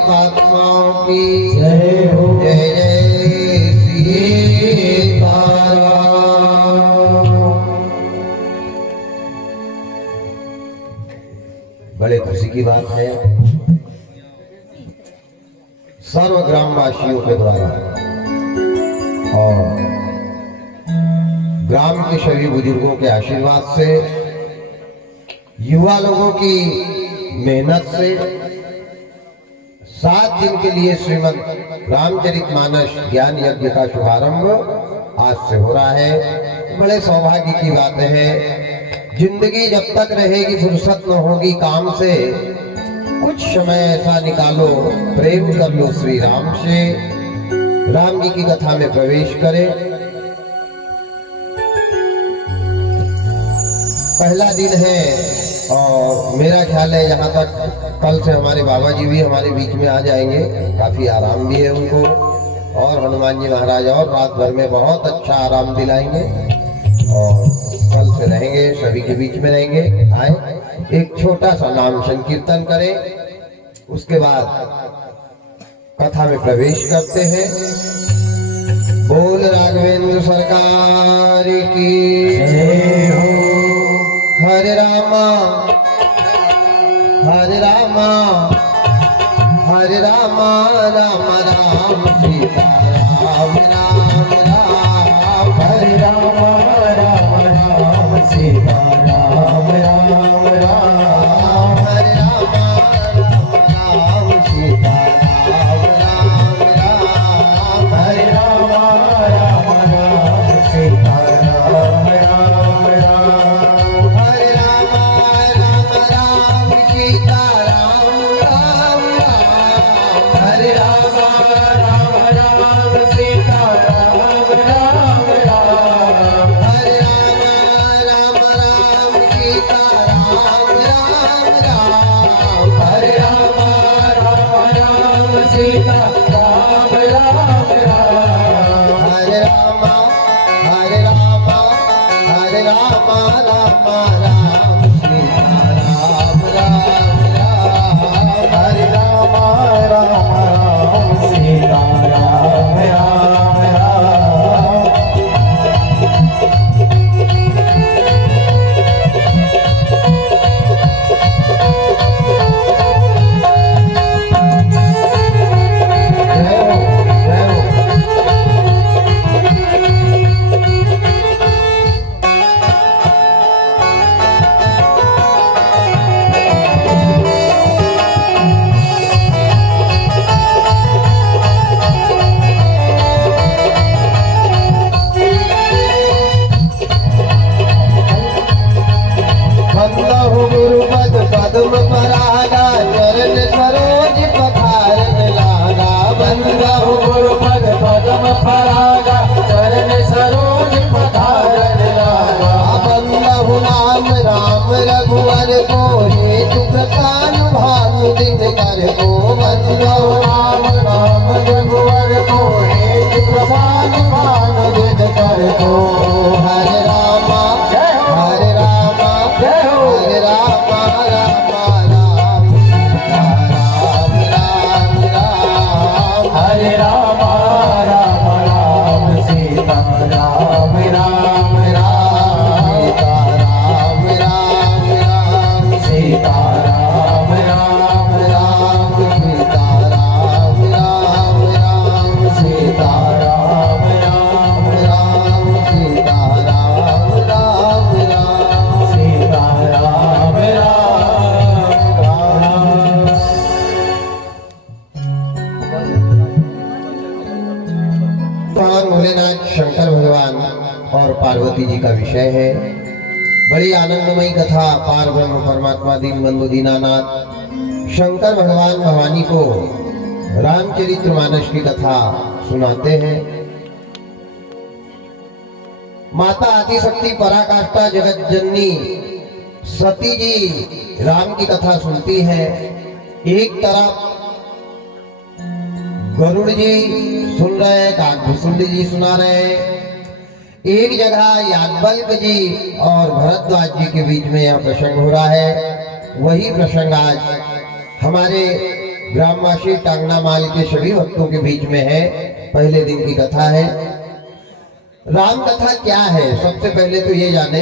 आत्माओं की जय हो। जय जय सीताराम। बड़े खुशी की बात है, सर्व ग्रामवासियों के द्वारा और ग्राम के सभी बुजुर्गों के आशीर्वाद से, युवा लोगों की मेहनत से 7 दिन के लिए श्रीमद् रामचरितमानस ज्ञान यज्ञ का शुभारंभ आज से हो रहा है। बड़े सौभाग्य की बात है, जिंदगी जब तक रहेगी फुर्सत न होगी काम से, कुछ समय ऐसा निकालो, प्रेम कर लो श्री राम से, राम जी की कथा में प्रवेश करें। पहला दिन है और मेरा ख्याल है यहाँ तक कल से हमारे बाबा जी भी हमारे बीच में आ जाएंगे, काफी आराम भी है उनको, और हनुमान जी महाराज और रात भर में बहुत अच्छा आराम दिलाएंगे और कल से रहेंगे, सभी के बीच में रहेंगे। आए एक छोटा सा नाम संकीर्तन करें, उसके बाद कथा में प्रवेश करते हैं। बोल राघवेंद्र सरकार की जय हो। हरे रामा हरे रामा हरे रामा राम राम सीता राम राम राम। हरे रामा राम राम सीता राम राम राम। हरे रामा राम राम सीता राम राम राम। हरे रामा राम राम सीता राम राम राम। हरे रामा राम राम सीता राम राम राम। हरे रामा राम राम सीता राम राम राम। हरे रामा राम राम सीता राम राम राम। हरे रामा राम राम सीता राम राम राम। हरे रामा हरे रामा हरे रामा राम राम सीता राम राम राम। हरे रामा राम राम सीता राम राम राम। जय हो जय हो। बंदहु गुरुपद पद्म परागा, चरण सरोज पखारन लागा। बंदहु गुरुपद पद्म परागा, चरण सरोज पखारन लागा। बंदहु नाम राम रघुवर को, हेतु प्रसानु भानु दिन कर को। बंदहु नाम राम रघुवर को, हेतु प्रसानु भानु दिन कर को। हरे रामा हरे रामा हरे रामा राम राम सीता राम राम राम। हरे रामा राम राम सीता राम राम राम। सीता राम राम राम। सीता राम राम राम। सीता राम राम राम। सीता राम राम राम। सीता राम राम राम। भगवान भोलेनाथ शंकर भगवान और पार्वती जी का विषय है। बड़ी आनंदमयी कथा। पार ब्रह्म परमात्मा दीन बंधु दीनानाथ शंकर भगवान भवानी को रामचरितमानस की कथा सुनाते हैं। माता आदिशक्ति पराकाष्ठा जगत जननी सती जी राम की कथा सुनती है। एक तरफ गरुड़ जी सुन रहे हैं, काकभूषुंड जी सुना रहे हैं, एक जगह याज्ञवल्क्य जी और भरद्वाज जी के बीच में यह प्रसंग हो रहा है। वही प्रसंग आज हमारे ग्रामवासी टांगना माल के सभी भक्तों के बीच में है। पहले दिन की कथा है। राम कथा क्या है, सबसे पहले तो ये जाने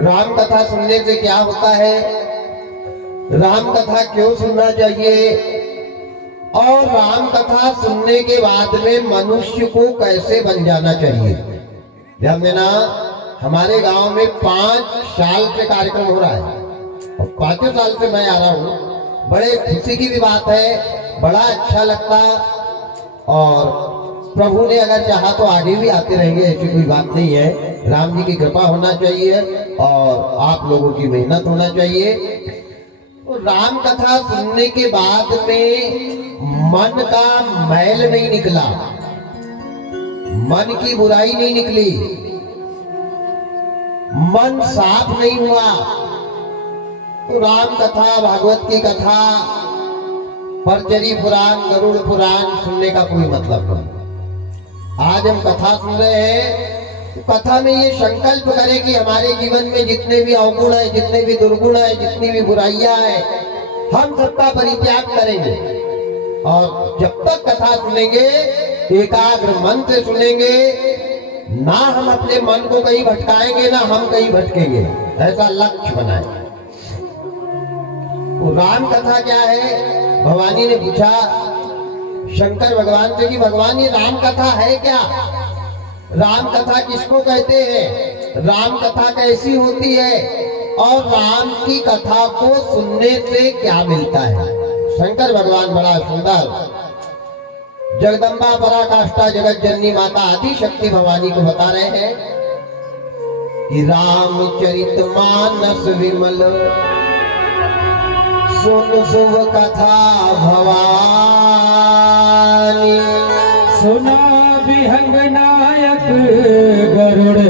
राम कथा सुनने से क्या होता है, राम कथा क्यों सुनना चाहिए, और राम कथा सुनने के बाद में मनुष्य को कैसे बन जाना चाहिए। ध्यान देना, हमारे गांव में 5 साल से कार्यक्रम हो रहा है और 5 साल से मैं आ रहा हूँ। बड़े खुशी की भी बात है, बड़ा अच्छा लगता, और प्रभु ने अगर चाहा तो आगे भी आते रहेंगे, ऐसी कोई बात नहीं है। राम जी की कृपा होना चाहिए और आप लोगों की मेहनत होना चाहिए। तो राम कथा सुनने के बाद में मन का मैल नहीं निकला, मन की बुराई नहीं निकली, मन साफ नहीं हुआ, तो राम कथा, भागवत की कथा, परचरी पुराण, गरुड़ पुराण सुनने का कोई मतलब नहीं। आज हम कथा सुन रहे हैं, तो कथा में ये संकल्प करें कि हमारे जीवन में जितने भी अवगुण है, जितने भी दुर्गुण है, जितनी भी बुराइयां हैं, हम सबका परित्याग करेंगे। और जब तक कथा सुनेंगे, एकाग्र मन से सुनेंगे, ना हम अपने मन को कहीं भटकाएंगे, ना हम कहीं भटकेंगे, ऐसा लक्ष्य बनाए। तो राम कथा क्या है, भवानी ने पूछा शंकर भगवान से कि भगवान ये राम कथा है क्या, राम कथा किसको कहते हैं, राम कथा कैसी होती है, और राम की कथा को सुनने से क्या मिलता है। शंकर भगवान बड़ा सुंदर जगदम्बा पराकाष्ठा जगत जननी माता आदि शक्ति भवानी को बता रहे हैं कि रामचरित मानस विमल सुन शुभ कथा भवानी, सुना विहंग नायक गरुड़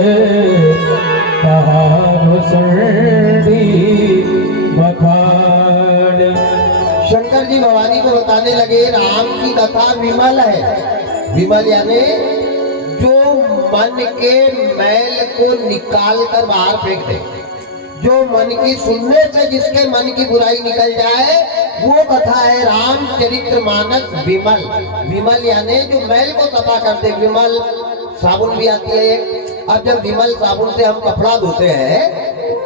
कहारो सुंडी बखान। शंकर जी भवानी को बताने लगे राम की कथा विमल है। विमल यानी जो मन के मैल को निकाल कर बाहर फेंक दे, जो मन की सुनने से जिसके मन की बुराई निकल जाए, वो कथा है रामचरित्र मानस विमल। विमल यानी जो मैल को सफा कर दे। विमल साबुन भी आती है। अब जब विमल साबुन से हम कपड़ा धोते हैं,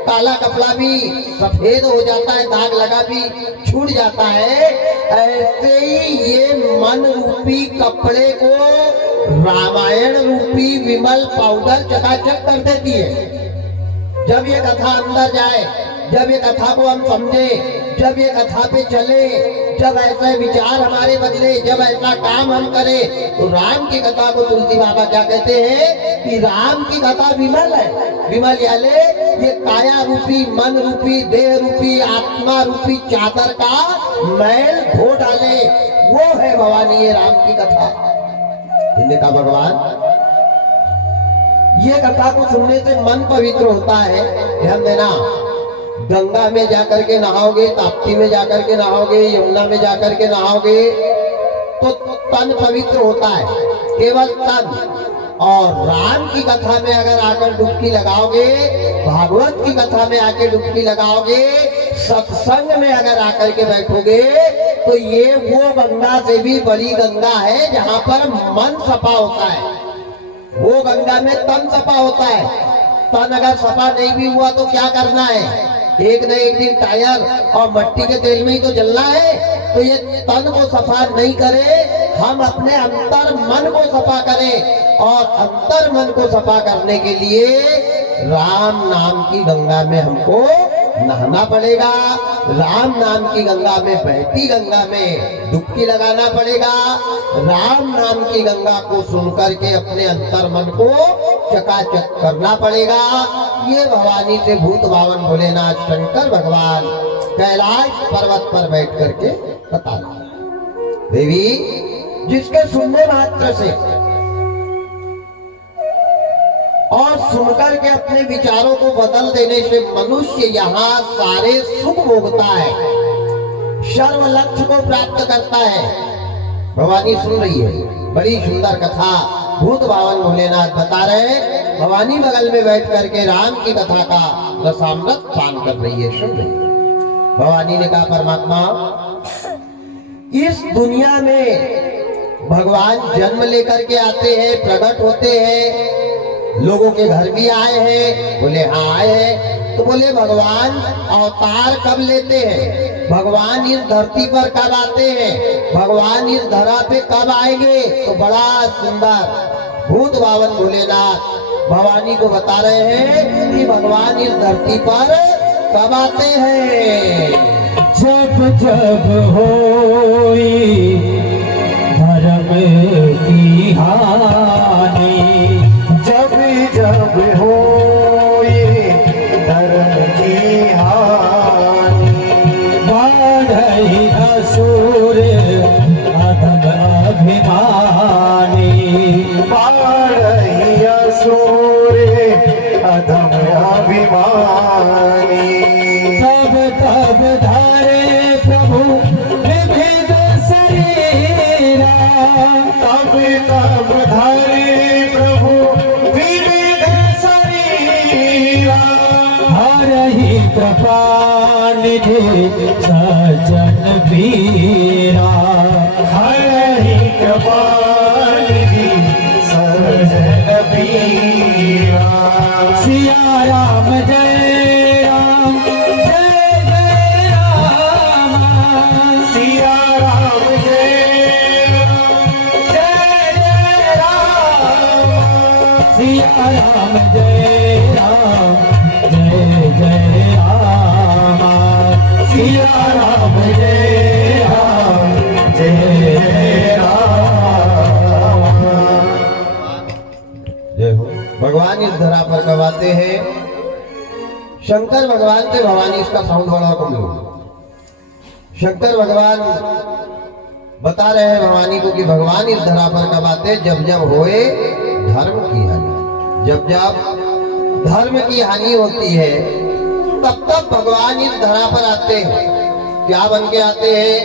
काला कपड़ा भी सफेद हो जाता है, दाग लगा भी छूट जाता है। ऐसे ही ये मन रूपी कपड़े को रामायण रूपी विमल पाउडर चकाचक कर देती है। जब ये कथा अंदर जाए, जब ये कथा को हम समझे, जब ये कथा पे चले, जब ऐसे विचार हमारे बदले, जब ऐसा काम हम करें, तो राम की कथा को तुलसी बाबा क्या कहते हैं कि राम की कथा विमल है। विमल यानी ये काया रूपी, मन रूपी, देह रूपी, आत्मा रूपी चादर का मैल धो डाले, वो है भवानी ये राम की कथा। इनने कहा भगवान ये कथा को सुनने से मन पवित्र होता है। ध्यान देना, गंगा में जाकर के नहाओगे, ताप्ती में जाकर के नहाओगे, यमुना में जाकर के नहाओगे, तो तन पवित्र होता है, केवल तन। और राम की कथा में अगर आकर डुबकी लगाओगे, भागवत की कथा में आके डुबकी लगाओगे, सत्संग में अगर आकर के बैठोगे, तो ये वो गंगा से भी बड़ी गंगा है जहां पर मन सफा होता है। वो गंगा में तन सफा होता है। तन अगर सफा नहीं भी हुआ तो क्या करना है, एक न एक दिन टायर और मट्टी के तेल में ही तो जलना है। तो ये तन को सफा नहीं करे, हम अपने अंतर मन को सफा करें, और अंतर मन को सफा करने के लिए राम नाम की गंगा में हमको नहाना पड़ेगा। राम नाम की गंगा में, बहती गंगा में डुबकी लगाना पड़ेगा। राम नाम की गंगा को सुनकर के अपने अंतर मन को चकाचक करना पड़ेगा। ये भवानी से भूत भावन भोलेनाथ शंकर भगवान कैलाश पर्वत पर बैठ करके बता देवी, जिसके सुनने मात्र से और सुनकर के अपने विचारों को बदल देने से मनुष्य यहाँ सारे सुख भोगता है, सर्व लक्ष्य को प्राप्त करता है। भवानी सुन रही है, बड़ी सुंदर कथा भूत भावन भोलेनाथ बता रहे। भवानी बगल में बैठ करके राम की कथा का रसामृत पान कर रही है, सुन रही है। भवानी ने कहा परमात्मा इस दुनिया में भगवान जन्म लेकर के आते हैं, प्रकट होते हैं, लोगों के घर भी आए हैं। बोले हाँ आए हैं। तो बोले भगवान अवतार कब लेते हैं, भगवान इस धरती पर कब आते हैं, भगवान इस धरा पे कब आएंगे। तो बड़ा सुंदर भूत बावन भोलेनाथ भवानी को बता रहे हैं कि भगवान इस धरती पर कब आते हैं। जब जब होई धर्म की हानि, जब जब होई धर्म की हानि, बढ़ई असुर अधम अभिमानी, बाढ़ई असुर अधम अभिमानी, तब तब धरे प्रभु विविध शरीरा, तब तब धरे प्रभु विविध शरीरा, हरहि कृपा निधि सज्जन वीरा, हरहि कृपा निधि सज्जन वीरा। सिया राम जय राम जय जय राम, सिया राम जय राम, सिया राम जय राम जय जय राम, सिया राम जय राम जय जय राम। जय हो। भगवान इस धरा पर कब आते हैं। शंकर भगवान से भवानी, इसका साउंड बड़ा कम लो। शंकर भगवान बता रहे हैं भवानी को कि भगवान इस धरा पर कब आते हैं, जब जब होए धर्म की हानि। जब जब धर्म की हानि होती है तब तब भगवान इस धरा पर आते हैं। क्या बन के आते हैं,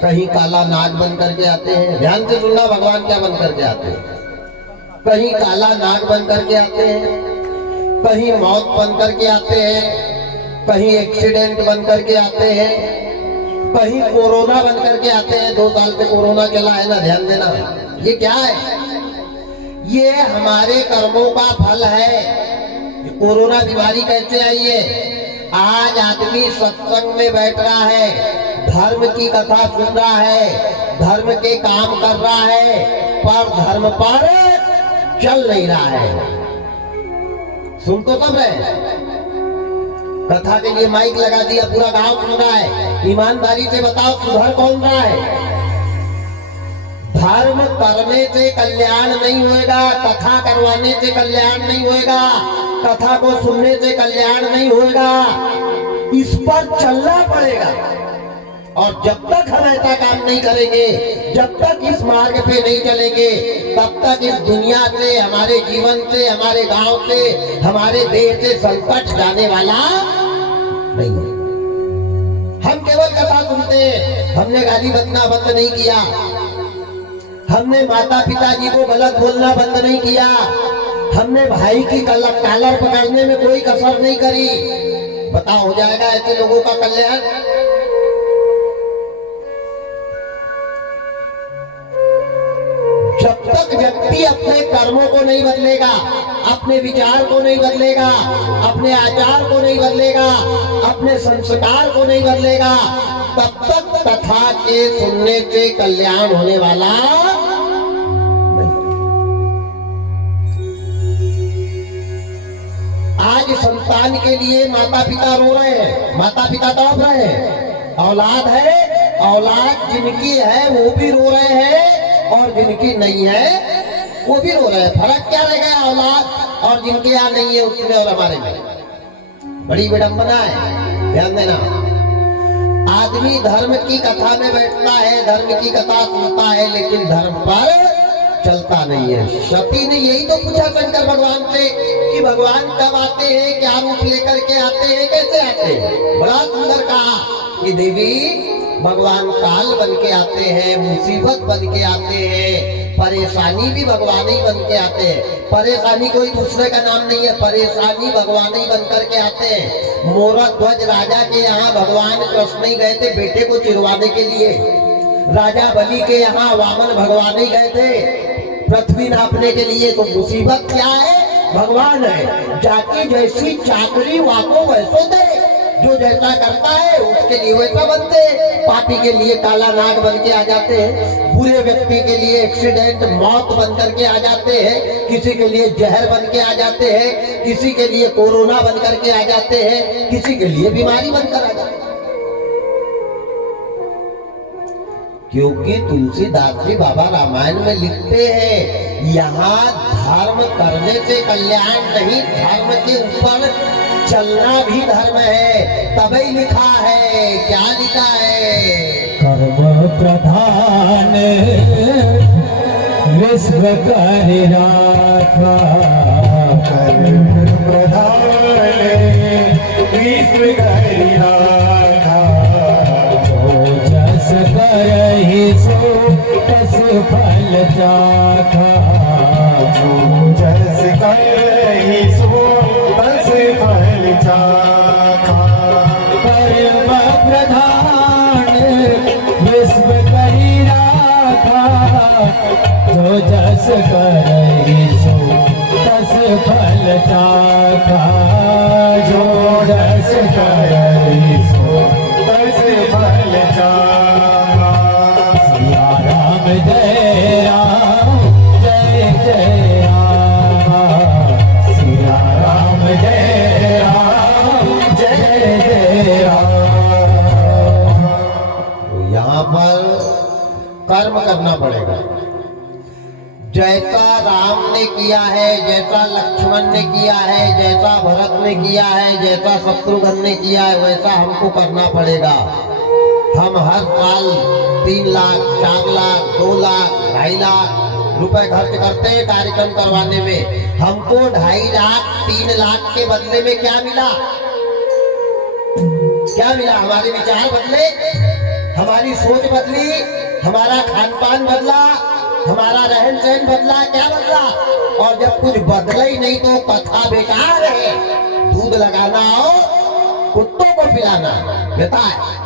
कहीं काला नाग बन करके आते हैं। ध्यान से सुनना, भगवान क्या बन करके आते हैं। कहीं काला नाग बन करके आते हैं, कहीं मौत बन करके आते हैं, कहीं एक्सीडेंट बन करके आते हैं, कहीं कोरोना बन करके आते हैं। 2 साल से कोरोना चला है ना, ध्यान देना। ये क्या है, ये हमारे कर्मों का फल है। ये कोरोना बीमारी कैसे आई है। आज आदमी सत्संग में बैठ रहा है, धर्म की कथा सुन रहा है, धर्म के काम कर रहा है, पर धर्म पर चल नहीं रहा है। सुन तो सब रहे, कथा के लिए माइक लगा दिया, पूरा गांव सुन रहा है। ईमानदारी से बताओ सुधर कौन रहा है। धर्म करने से कल्याण नहीं होएगा, कथा करवाने से कल्याण नहीं होएगा, कथा को सुनने से कल्याण नहीं होएगा। इस पर चलना पड़ेगा। और जब तक हम ऐसा काम नहीं करेंगे, जब तक इस मार्ग पे नहीं चलेंगे, तब तक इस दुनिया से, हमारे जीवन से, हमारे गांव से, हमारे देश से संकट जाने वाला नहीं है। हम केवल कथा सुनते हैं, हमने गाली बकना बंद नहीं किया, हमने माता पिताजी को गलत बोलना बंद नहीं किया, हमने भाई की कालर पकड़ने में कोई कसर नहीं करी। बताओ हो जाएगा ऐसे लोगों का कल्याण। जब तक व्यक्ति अपने कर्मों को नहीं बदलेगा, अपने विचार को नहीं बदलेगा, अपने आचार को नहीं बदलेगा, अपने संस्कार को नहीं बदलेगा, तब तक कथा के सुनने से कल्याण होने वाला नहीं। आज संतान के लिए माता पिता रो रहे हैं, माता पिता तड़प रहे हैं। औलाद है, औलाद जिनकी है वो भी रो रहे हैं, और जिनकी नहीं है वो भी रो रहे हैं। फर्क क्या रह गया औलाद और जिनके यहाँ नहीं है उसमें और हमारे में? बड़ी विडंबना है, ध्यान देना। आदमी धर्म की कथा में बैठता है, धर्म की कथा सुनता है, लेकिन धर्म पर चलता नहीं है। सती ने यही तो पूछा शंकर भगवान से कि भगवान कब आते हैं, क्या रूप लेकर के आते हैं, कैसे आते हैं। बड़ा सुंदर कहा कि देवी भगवान काल बन के आते हैं, मुसीबत बन के आते हैं, परेशानी भी भगवान ही बन के आते हैं। परेशानी कोई दूसरे का नाम नहीं है, परेशानी भगवान ही बन करके आते हैं। मोरा ध्वज राजा के यहाँ भगवान कृष्ण ही गए थे बेटे को चिरवाने के लिए। राजा बलि के यहाँ वामन भगवान ही गए थे पृथ्वी नापने के लिए। तो मुसीबत क्या है? भगवान है, जाकी जैसी चाकरी वाको वैसो दे। जो जैसा करता है उसके लिए वैसा बनते। पापी के लिए काला नाग बन के आ जाते हैं, बुरे व्यक्ति के लिए एक्सीडेंट मौत बन करके आ जाते हैं, किसी के लिए जहर बन के आ जाते हैं, किसी के लिए कोरोना बन करके आ जाते हैं, किसी के लिए बीमारी बनकर आ जाते हैं। क्योंकि तुलसीदास जी बाबा रामायण में लिखते हैं, यहाँ धर्म करने से कल्याण नहीं, धर्म के ऊपर चलना भी धर्म है। तभी लिखा है, क्या लिखा है? कर्म प्रधान विश्व कर राखा, कर्म प्रधान विश्व कर राखा, जो जस करहि सो तस फल चाखा, जो जस करहि सो तस फल चाखा। कर्म प्रधान विश्व करि राखा, जो जस करहि सो तस फल चाखा, जो जस करहि सो तस फल चाखा। सिया राम जय राम जय जय राम, सिया राम जय राम जय जय राम। तो यहाँ पर कर्म करना पड़ेगा। जैसा राम ने किया है, जैसा लक्ष्मण ने किया है, जैसा भरत ने किया है, जैसा शत्रुघ्न ने किया है, वैसा हमको करना पड़ेगा। हम हर साल 3 लाख 4 लाख 2 लाख 2.5 लाख रुपए खर्च करते हैं कार्यक्रम करवाने में। हमको 2.5 लाख 3 लाख के बदले में क्या मिला? क्या मिला? हमारे विचार बदले, हमारी सोच बदली, हमारा खान पान बदला, हमारा रहन सहन बदला, क्या बदला? और जब कुछ बदला ही नहीं तो कथा बेकार है। दूध लगाना हो, कुत्तों को पिलाना बेटा है।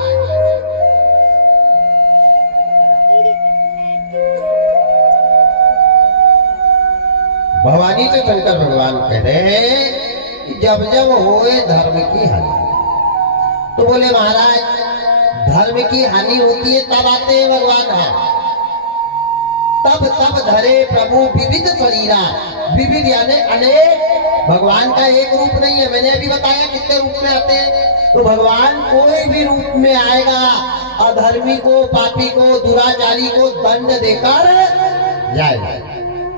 भवानी से शंकर भगवान कह रहे हैं कि जब जब होए धर्म की हानि, तो बोले महाराज धर्म की हानि होती है तब आते हैं भगवान। हाँ, तब तब धरे प्रभु विविध शरीरा, विविध यानी अनेक। भगवान का एक रूप नहीं है, मैंने अभी बताया कितने रूप में आते हैं। तो भगवान कोई भी रूप में आएगा, अधर्मी को, पापी को, दुराचारी को दंड देकर जाएगा।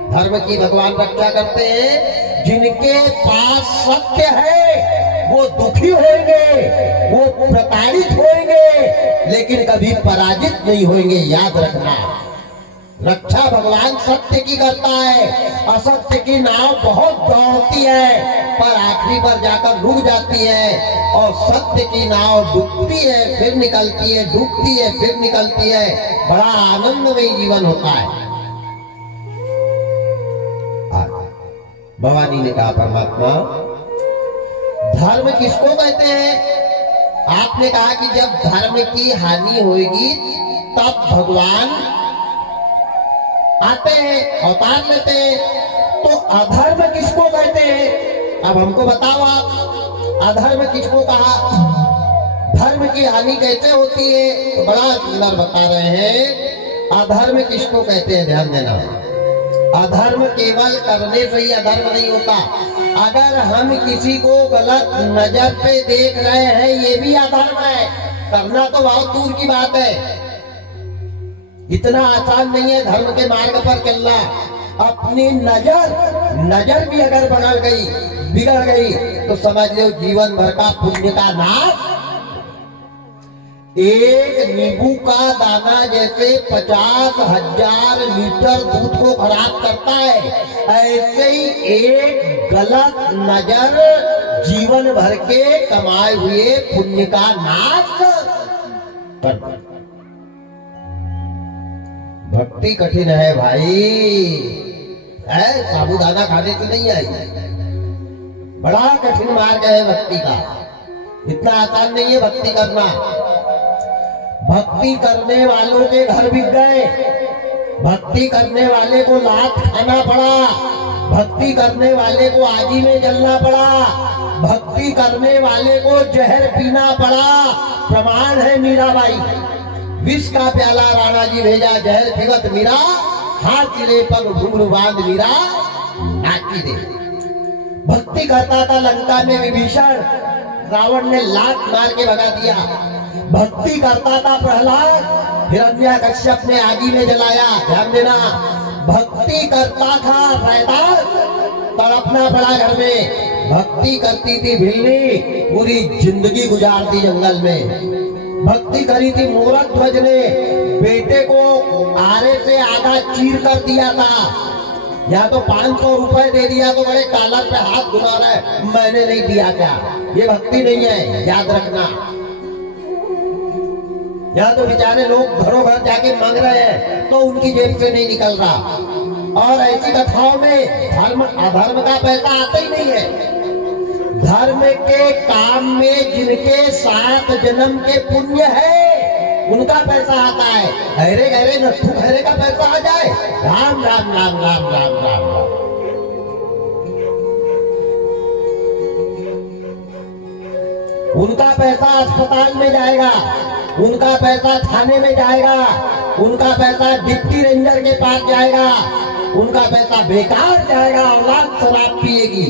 धर्म की भगवान रक्षा करते हैं। जिनके पास सत्य है वो दुखी होंगे, वो प्रताड़ित होंगे, लेकिन कभी पराजित नहीं होंगे। याद रखना, रक्षा भगवान सत्य की करता है। असत्य की नाव बहुत दौड़ती है पर आखिरी पर जाकर डूब जाती है, और सत्य की नाव डूबती है फिर निकलती है, डूबती है फिर निकलती है। बड़ा आनंदमय जीवन होता है। भवानी ने कहा परमात्मा धर्म किसको कहते हैं? आपने कहा कि जब धर्म की हानि होगी तब भगवान आते हैं, अवतार लेते हैं। तो अधर्म किसको कहते हैं? अब हमको बताओ आप, अधर्म किसको कहा? धर्म की हानि कैसे होती है? तो बड़ा सुंदर बता रहे हैं। अधर्म किसको कहते हैं? ध्यान देना, अधर्म केवल करने से ही अधर्म नहीं होता। अगर हम किसी को गलत नजर पे देख रहे हैं ये भी अधर्म है। करना तो बहुत दूर की बात है, इतना आसान नहीं है धर्म के मार्ग पर चलना। अपनी नजर भी अगर बिगड़ गई तो समझ लो जीवन भर का पुण्य का नाश। एक नींबू का दाना जैसे 50,000 लीटर दूध को खराब करता है, ऐसे ही एक गलत नजर जीवन भर के कमाए हुए पुण्य का नाश करता है। भक्ति कठिन है भाई, साबुदाना खाने से नहीं आई। बड़ा कठिन मार्ग है भक्ति का, इतना आसान नहीं है भक्ति करना। भक्ति करने वालों के घर बिक गए, भक्ति करने वाले को लात खाना पड़ा, भक्ति करने वाले को आगी में जलना पड़ा, भक्ति करने वाले को जहर पीना पड़ा। प्रमाण है मीराबाई, विष का प्याला राणा जी भेजा, जहर पिबत मीरा, हाथ चिले पग घुंघरू बांध मीरा नाची दे। भक्ति करता था लंका में विभीषण, रावण ने लात मार के भगा दिया। भक्ति करता था प्रहलाद, हिरण्यकश्यप ने आगी में जलाया। ध्यान देना, भक्ति करता था रैदास, तड़पना पड़ा घर में। भक्ति करती थी भिल्ली, पूरी जिंदगी गुजारती जंगल में। भक्ति करी थी मूरत ध्वज ने, बेटे को आरे से आधा चीर कर दिया था। या तो 500 रुपए दे दिया तो बड़े कॉलर पे हाथ घुमा रहा है, मैंने नहीं दिया क्या? ये भक्ति नहीं है, याद रखना। या तो बेचारे लोग घरों घर जाके मांग रहे हैं तो उनकी जेब से नहीं निकल रहा। और ऐसी कथाओं में धर्म अधर्म का पैसा आता ही नहीं है। धर्म के काम में जिनके 7 जन्म के पुण्य है उनका पैसा आता है। गहरे गहरे नथु खैरे का पैसा आ जाए, राम राम राम राम राम राम राम। उनका पैसा अस्पताल में जाएगा, उनका पैसा थाने में जाएगा, उनका पैसा डिप्टी रेंजर के पास जाएगा, उनका पैसा बेकार जाएगा, औलाद शराब पिएगी।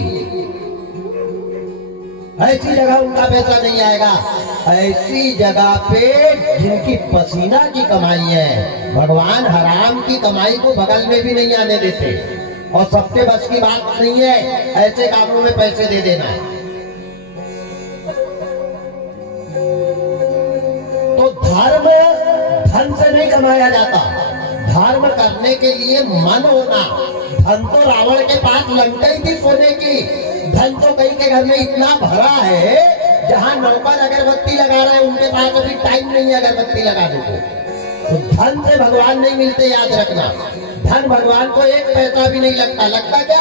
ऐसी जगह उनका पैसा नहीं आएगा। ऐसी जगह पे जिनकी पसीना की कमाई है, भगवान हराम की कमाई को बगल में भी नहीं आने देते। और सबके बस की बात नहीं है ऐसे कामों में पैसे दे देना। तो धर्म धन से नहीं कमाया जाता, धर्म करने के लिए मन होना। धन तो रावण के पास लंका ही थी सोने की, धन तो कई के घर में इतना भरा है, जहां नौकर अगरबत्ती लगा रहे हैं उनके पास अभी टाइम नहीं है अगरबत्ती लगाने को। तो धन से भगवान नहीं मिलते, याद रखना। धन भगवान को एक पैसा भी नहीं लगता। लगता क्या?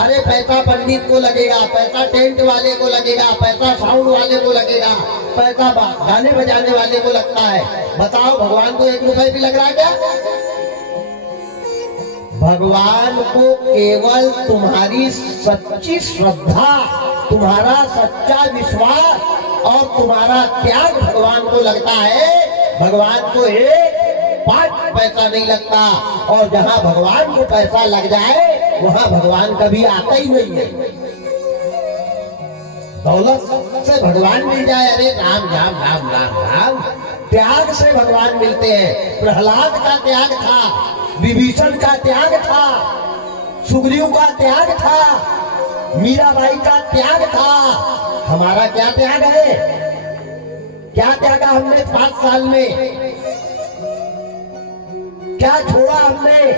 अरे पैसा पंडित को लगेगा, पैसा टेंट वाले को लगेगा, पैसा साउंड वाले को लगेगा, पैसा गाने बजाने वाले को लगता है। बताओ भगवान को 1 रुपए भी लग रहा है क्या? भगवान को केवल तुम्हारी सच्ची श्रद्धा, तुम्हारा सच्चा विश्वास और तुम्हारा त्याग भगवान को लगता है। भगवान को 1 पैसा नहीं लगता। और जहां भगवान को पैसा लग जाए वहां भगवान कभी आता ही नहीं है। दौलत से भगवान मिल जाए, अरे राम राम राम राम राम। त्याग से भगवान मिलते हैं। प्रहलाद का त्याग था, विभीषण का त्याग था, सुग्रीव का त्याग था, मीराबाई का त्याग था। हमारा क्या त्याग है? क्या त्यागा हमने 5 साल में? क्या छोड़ा हमने?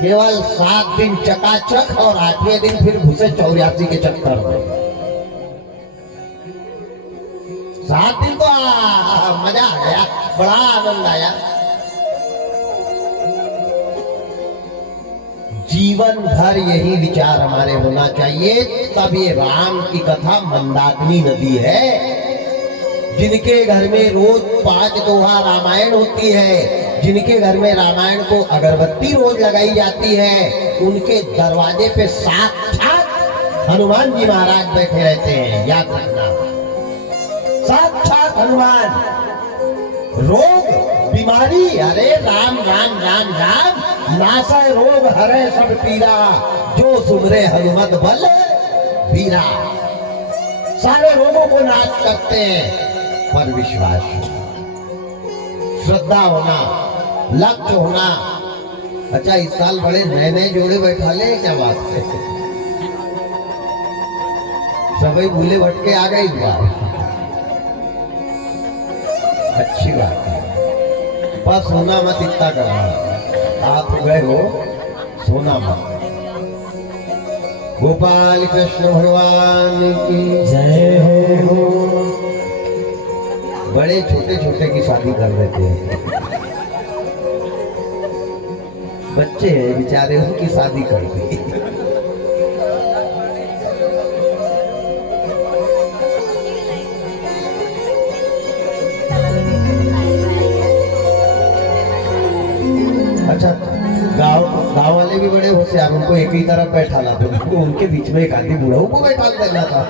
केवल 7 दिन चकाचक और 8वें दिन फिर घुसे 84 के चक्कर में। 7 दिन तो मजा आ गया, बड़ा आनंद आया। जीवन भर यही विचार हमारे होना चाहिए। तब ये राम की कथा मंदाकिनी नदी है। जिनके घर में रोज 5 दोहा रामायण होती है, जिनके घर में रामायण को अगरबत्ती रोज लगाई जाती है, उनके दरवाजे पे साक्षात हनुमान जी महाराज बैठे रहते हैं। याद रखना, साक्षात हनुमान। रोग बीमारी, अरे राम राम राम राम। नासय रोग हरे सब पीरा, जो सुमरे हनुमत बल बीरा। सारे रोगों को नाश करते हैं। पर विश्वास, श्रद्धा होना, लक्ष्य होना। अच्छा, इस साल बड़े नए नए जोड़े बैठा ले, क्या बात है? सभी भूले भटके आ गए इस बार। अच्छी बात है। बस सोना मत इतना करना, आप गए हो सोना मत। गोपाल कृष्ण भगवान की जय हो। बड़े छोटे छोटे की शादी कर देते हैं। बच्चे हैं बेचारे, उनकी शादी कर दी। अच्छा, गांव गांव वाले भी बड़े होशियार, उनको एक ही तरफ बैठाना था, उनको उनके बीच में एक आदमी बूढ़ा को बैठा देना था।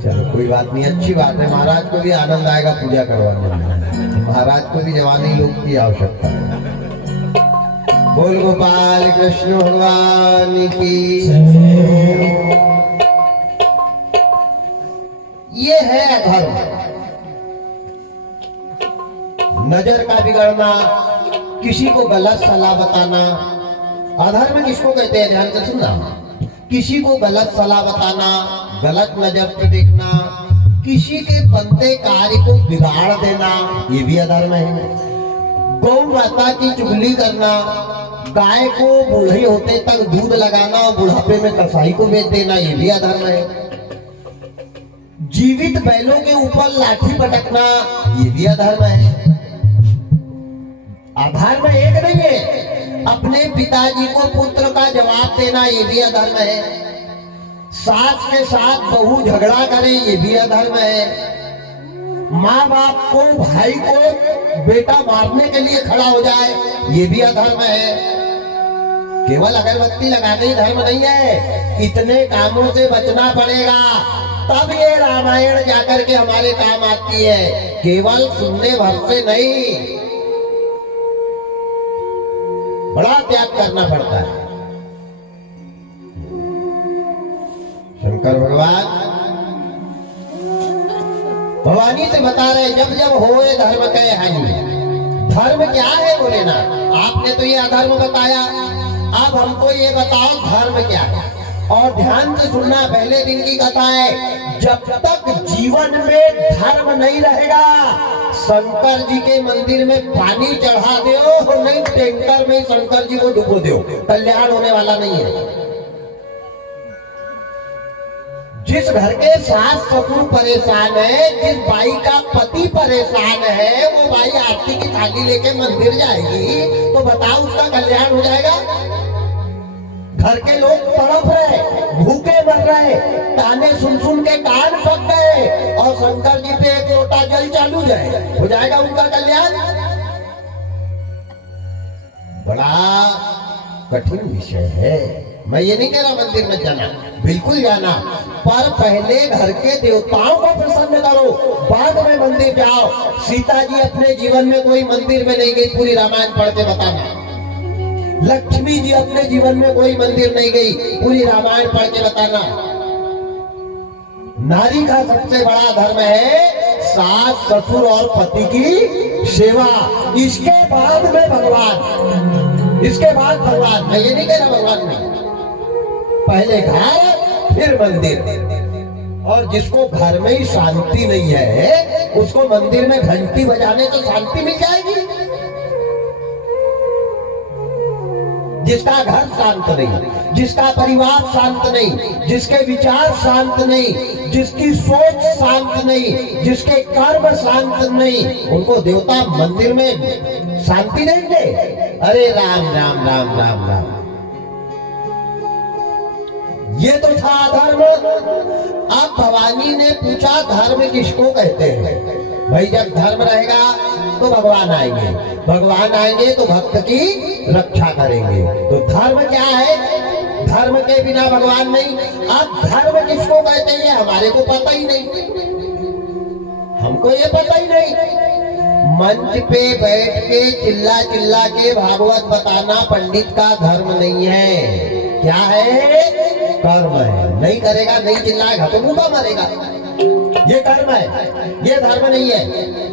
चलो कोई बात नहीं, अच्छी बात है। महाराज को भी आनंद आएगा पूजा करवाने में, महाराज को भी जवानी लोग की आवश्यकता है। बोल गोपाल कृष्ण भगवान की। ये है धर्म। नजर का बिगड़ना, किसी को गलत सलाह बताना, अधर्म किसको कहते हैं ध्यान से सुनना। किसी को गलत सलाह बताना, गलत नजर से देखना, किसी के बनते कार्य को बिगाड़ देना, ये भी अधर्म है। गौ माता की चुगली करना, गाय को बूढ़ी होते तक दूध लगाना और बुढ़ापे में कसाई को बेच देना, ये भी अधर्म है। जीवित बैलों के ऊपर लाठी पटकना, ये भी अधर्म है। अधर्म एक नहीं है, अपने पिताजी को पुत्र का जवाब देना, ये भी अधर्म है। सास के साथ बहू झगड़ा करे, ये भी अधर्म है। माँ बाप को, भाई को बेटा मारने के लिए खड़ा हो जाए, ये भी अधर्म है। केवल अगरबत्ती लगाना ही धर्म नहीं है, इतने कामों से बचना पड़ेगा, तब ये रामायण जाकर के हमारे काम आती है। केवल सुनने भर से नहीं, बड़ा त्याग करना पड़ता है। शंकर भगवान भवानी से बता रहे, जब जब होए धर्म के हानि। धर्म क्या है बोले ना, आपने तो ये अधर्म बताया, अब हमको ये बताओ धर्म क्या है। और ध्यान से सुनना, पहले दिन की कथा है। जब तक जीवन में धर्म नहीं रहेगा, शंकर जी के मंदिर में पानी चढ़ा दो, नहीं टैंकर में शंकर जी को डुबो दो, कल्याण होने वाला नहीं है। जिस घर के सास ससुर परेशान है, जिस भाई का पति परेशान है, वो भाई आरती की थाली लेके मंदिर जाएगी तो बताओ उसका कल्याण हो जाएगा? घर के लोग तड़प रहे, भूखे मर रहे, ताने सुन सुन के कान पक गए, और शंकर जी पे एक लोटा जल चालू जाए, हो जाएगा उनका कल्याण? बड़ा कठिन विषय है। मैं ये नहीं कह रहा मंदिर में जाना, बिल्कुल जाना, पर पहले घर के देवताओं को प्रसन्न करो, बाद में मंदिर जाओ। सीता जी अपने जीवन में कोई मंदिर में नहीं गई, पूरी रामायण पढ़ के बताना। लक्ष्मी जी अपने जीवन में कोई मंदिर नहीं गई, पूरी रामायण पढ़ के बताना। नारी का सबसे बड़ा धर्म है सास ससुर और पति की सेवा, इसके बाद में भगवान, इसके बाद भगवान। मैं ये नहीं कह रहा भगवान नहीं, पहले घर फिर मंदिर। और जिसको घर में ही शांति नहीं है, उसको मंदिर में घंटी बजाने तो शांति मिल जाएगी। जिसका घर शांत नहीं, जिसका परिवार शांत नहीं, जिसके विचार शांत नहीं, जिसकी सोच शांत नहीं, जिसके कर्म शांत नहीं, उनको देवता मंदिर में शांति देंगे? अरे राम राम राम राम राम। ये तो था धर्म। अब भवानी ने पूछा धर्म किसको कहते हैं? भाई जब धर्म रहेगा तो भगवान आएंगे, भगवान आएंगे तो भक्त की रक्षा करेंगे। तो धर्म क्या है? धर्म के बिना भगवान नहीं। अब धर्म किसको कहते हैं हमारे को पता ही नहीं, हमको ये पता ही नहीं। मंच पे बैठ के चिल्ला चिल्ला के भागवत बताना पंडित का धर्म नहीं है। क्या है? कर्म है। नहीं करेगा, नहीं चिल्लाएगा तो भूखा मरेगा, ये कर्म है, ये धर्म नहीं है।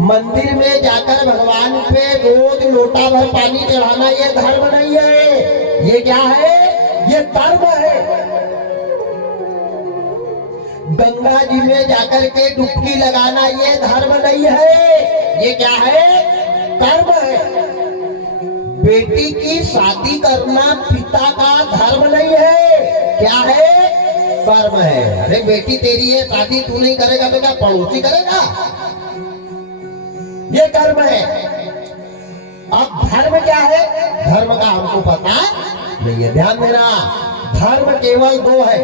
मंदिर में जाकर भगवान पे रोज लोटा भर पानी चढ़ाना ये धर्म नहीं है। ये क्या है? ये कर्म है। गंगा जी में जाकर के डुबकी लगाना ये धर्म नहीं है। ये क्या है? कर्म है। बेटी की शादी करना पिता का धर्म नहीं है। क्या है? कर्म है। अरे बेटी तेरी है, शादी तू नहीं करेगा तो क्या पड़ोसी करेगा? ये कर्म है। अब धर्म क्या है? धर्म का हमको पता नहीं है। ध्यान देना, धर्म केवल दो है,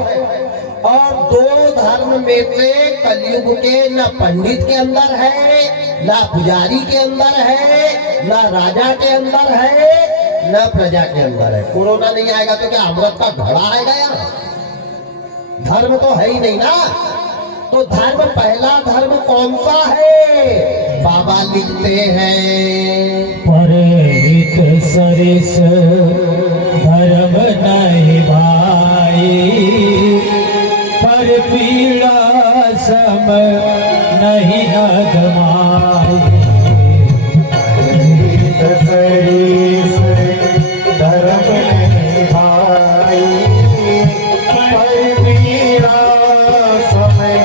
और दो धर्म में से कलयुग के न पंडित के अंदर है ना पुजारी के अंदर है, ना राजा के अंदर है, ना प्रजा के अंदर है। कोरोना नहीं आएगा तो क्या अमृत का घड़ा आएगा यहाँ? धर्म तो है ही नहीं ना। तो धर्म, पहला धर्म कौन सा है? बाबा लिखते हैं, परहित सरिस धर्म नहीं भाई, पर पीड़ा सम नहीं अगमाई। सरिस धर्म नहीं भाई, पर पीड़ा समय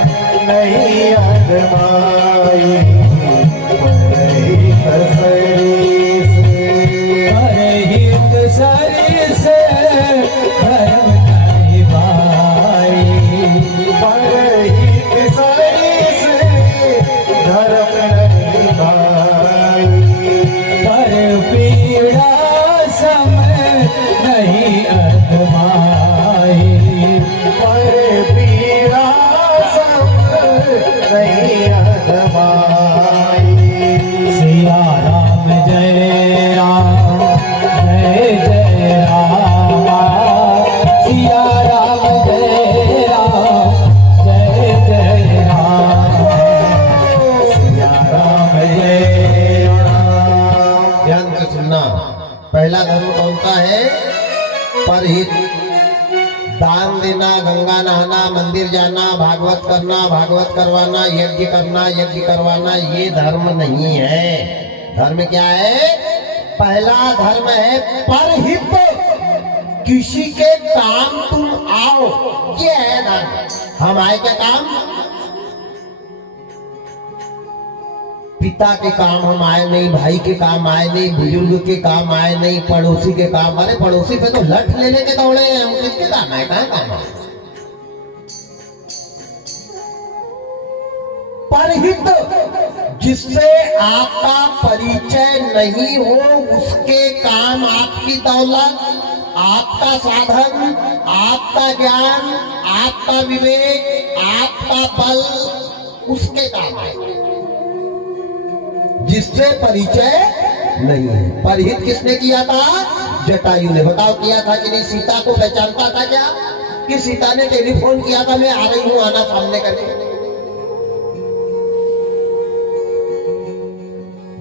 नहीं अदमाई। परहित सरिस परहित सरिस धर्म नहीं भाई, परहित सरिस धर्म नहीं भाई। पर पीड़ा सम नहीं अगमाई। पर पीड़ा सब नहीं अदमाई। सिया राम जय राम, जय जय राम। सिया राम जय राम, जय जय राम। सिया राम जय राम। ध्यान से सुनना। पहला धर्म कौन सा है? परहित, दान देना, गंगा नहाना, मंदिर जाना, भागवत करना, भागवत करवाना, यज्ञ करना, यज्ञ करवाना, ये धर्म नहीं है। धर्म क्या है? पहला धर्म है परहित, किसी के काम तुम आओ, ये है धर्म। हम आए क्या काम? पिता के काम हम आए नहीं, भाई के काम आए नहीं, बुजुर्ग के काम आए नहीं, पड़ोसी के काम। अरे पड़ोसी पे तो लठ लेने के दौड़े हैं हम, किसके काम आए? कहाँ काम आए? परहित, जिससे आपका परिचय नहीं हो, उसके काम, आपकी दौलत, आपका साधन, आपका ज्ञान, आपका विवेक, आपका बल, उसके काम आए, जिससे परिचय नहीं है। परहित किसने किया था? जटायु ने। बताओ किया था कि नहीं? सीता को पहचानता था क्या? कि सीता ने टेलीफोन किया था, मैं आ रही हूं, आना सामने करके?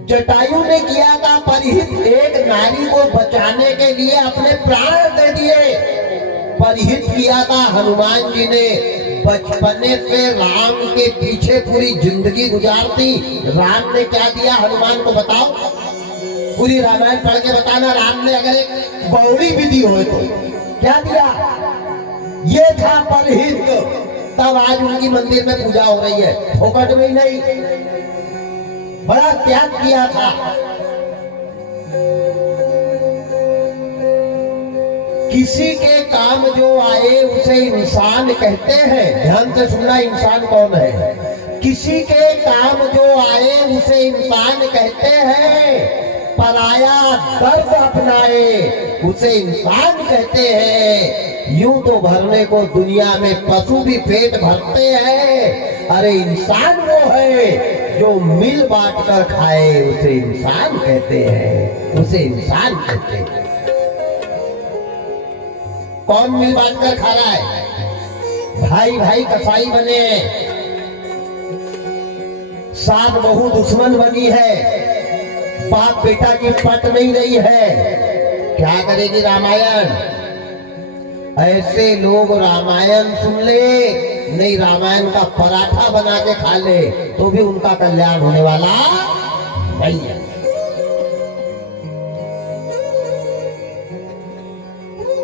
जटायु ने किया था परहित, एक नारी को बचाने के लिए अपने प्राण दे दिए। परहित किया था हनुमान जी ने, बचपने से राम के पीछे पूरी जिंदगी गुजारती। राम ने क्या दिया हनुमान को? बताओ, पूरी रामायण पढ़ के बताना। राम ने अगर एक गौड़ी भी दी हो तो क्या दिया? ये था परहित। तब आज उनकी मंदिर में पूजा हो रही है, फोकट में ही नहीं। बड़ा त्याग किया था। किसी के काम जो आए उसे इंसान कहते हैं। ध्यान से सुनना, इंसान कौन है? किसी के काम जो आए उसे इंसान कहते हैं। पराया दर्द अपनाए उसे इंसान कहते हैं। यूं तो भरने को दुनिया में पशु भी पेट भरते हैं, अरे इंसान वो है जो मिल बांट कर खाए, उसे इंसान कहते हैं, उसे इंसान कहते हैं। कौन मिल बांट कर खा रहा है? भाई भाई कसाई बने, सास बहू दुश्मन बनी है, बाप बेटा की पट नहीं रही है। क्या करेगी रामायण? ऐसे लोग रामायण सुन ले, नहीं रामायण का पराठा बना के खा ले, तो भी उनका कल्याण होने वाला नहीं है।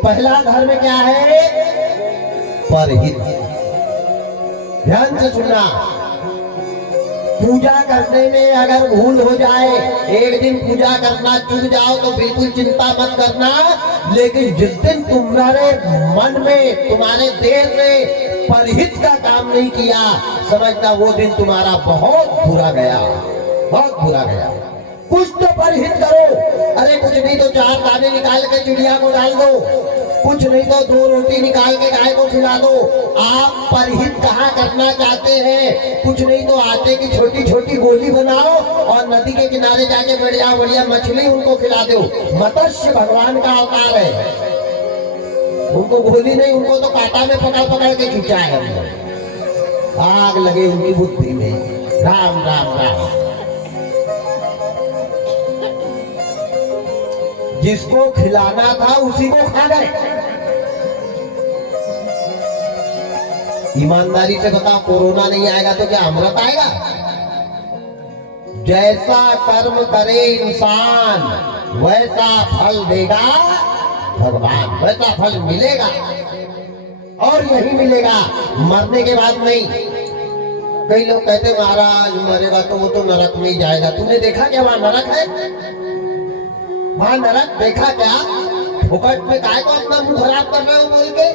पहला धर्म क्या है? परहित। ध्यान से सुनना। पूजा करने में अगर भूल हो जाए, एक दिन पूजा करना चूक जाओ तो बिल्कुल चिंता मत करना, लेकिन जिस दिन तुम्हारे मन में, तुम्हारे देह में परहित का काम नहीं किया, समझना वो दिन तुम्हारा बहुत बुरा गया, बहुत बुरा गया। कुछ तो परहित करो। अरे कुछ नहीं तो 4 दाने निकाल के चिड़िया को डाल दो, कुछ नहीं तो 2 रोटी निकाल के गाय को खिला दो। आप परहित कहाँ करना चाहते हैं? कुछ नहीं तो आटे की छोटी छोटी गोली बनाओ और नदी के किनारे जाके बढ़िया बढ़िया मछली उनको खिला दो। मत्स्य भगवान का अवतार है। उनको गोली नहीं, उनको तो कांटा में पकड़ पकड़ के खींचा है हमने। आग लगे उनकी बुद्धि में। राम राम राम। जिसको खिलाना था उसी को खा गए। ईमानदारी से बताओ, कोरोना नहीं आएगा तो क्या अमृत आएगा? जैसा कर्म करे इंसान वैसा फल देगा भगवान, वैसा फल मिलेगा और यही मिलेगा, मरने के बाद नहीं। कई लोग कहते महाराज मरेगा तो वो तो नरक में ही जाएगा। तूने देखा क्या वहां नरक है? वहां नरक देखा क्या? फुकट में काय को अपना मुंह खराब कर रहे हो बोल के?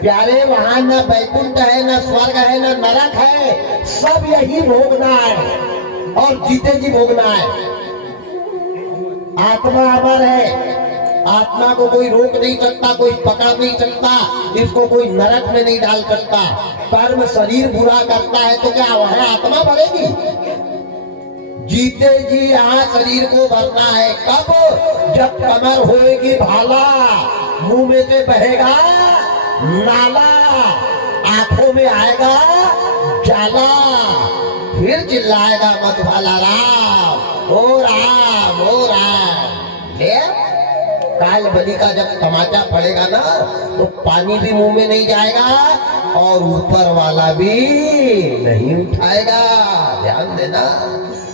प्यारे वहां न बैकुंठ है, न स्वर्ग है, न नरक है। सब यही भोगना है और जीते जी भोगना है। आत्मा अमर है। आत्मा को कोई रोक नहीं सकता, कोई पकड़ नहीं सकता, इसको कोई नरक में नहीं डाल सकता। कर्म शरीर बुरा करता है तो क्या वहां आत्मा बढ़ेगी? जीते जी यहाँ शरीर को भरना है। कब? जब कमर होएगी भाला, मुंह में से बहेगा नाला, आंखों में आएगा जाला, फिर चिल्लाएगा मत भाला राम ओ राम ओ राम। ले काल बलि का जब तमाचा पड़ेगा ना तो पानी भी मुंह में नहीं जाएगा और ऊपर वाला भी नहीं उठाएगा। ध्यान देना।